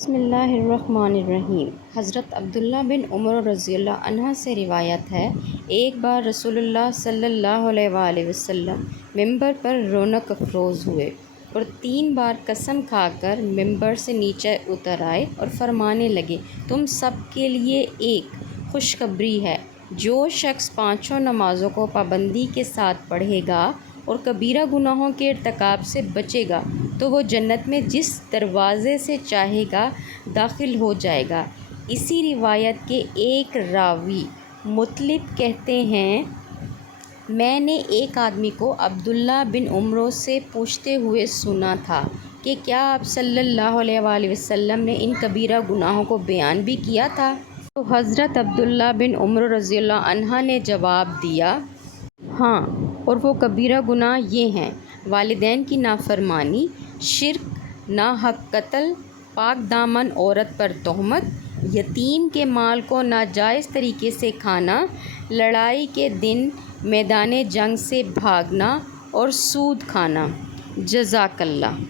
بسم اللہ الرحمن الرحیم۔ حضرت عبداللہ بن عمر رضی اللہ عنہ سے روایت ہے، ایک بار رسول اللہ صلی اللہ علیہ وآلہ وسلم ممبر پر رونق افروز ہوئے اور 3 بار قسم کھا کر ممبر سے نیچے اتر آئے اور فرمانے لگے، تم سب کے لیے ایک خوشخبری ہے، جو شخص 5 نمازوں کو پابندی کے ساتھ پڑھے گا اور کبیرہ گناہوں کے ارتکاب سے بچے گا تو وہ جنت میں جس دروازے سے چاہے گا داخل ہو جائے گا۔ اسی روایت کے ایک راوی مطلب کہتے ہیں، میں نے ایک آدمی کو عبداللہ بن عمر سے پوچھتے ہوئے سنا تھا کہ کیا آپ صلی اللہ علیہ وآلہ وسلم نے ان کبیرہ گناہوں کو بیان بھی کیا تھا؟ تو حضرت عبداللہ بن عمر رضی اللہ عنہ نے جواب دیا، ہاں، اور وہ کبیرہ گناہ یہ ہیں: والدین کی نافرمانی، شرک، ناحق قتل، پاک دامن عورت پر تہمت، یتیم کے مال کو ناجائز طریقے سے کھانا، لڑائی کے دن میدان جنگ سے بھاگنا اور سود کھانا۔ جزاک اللہ۔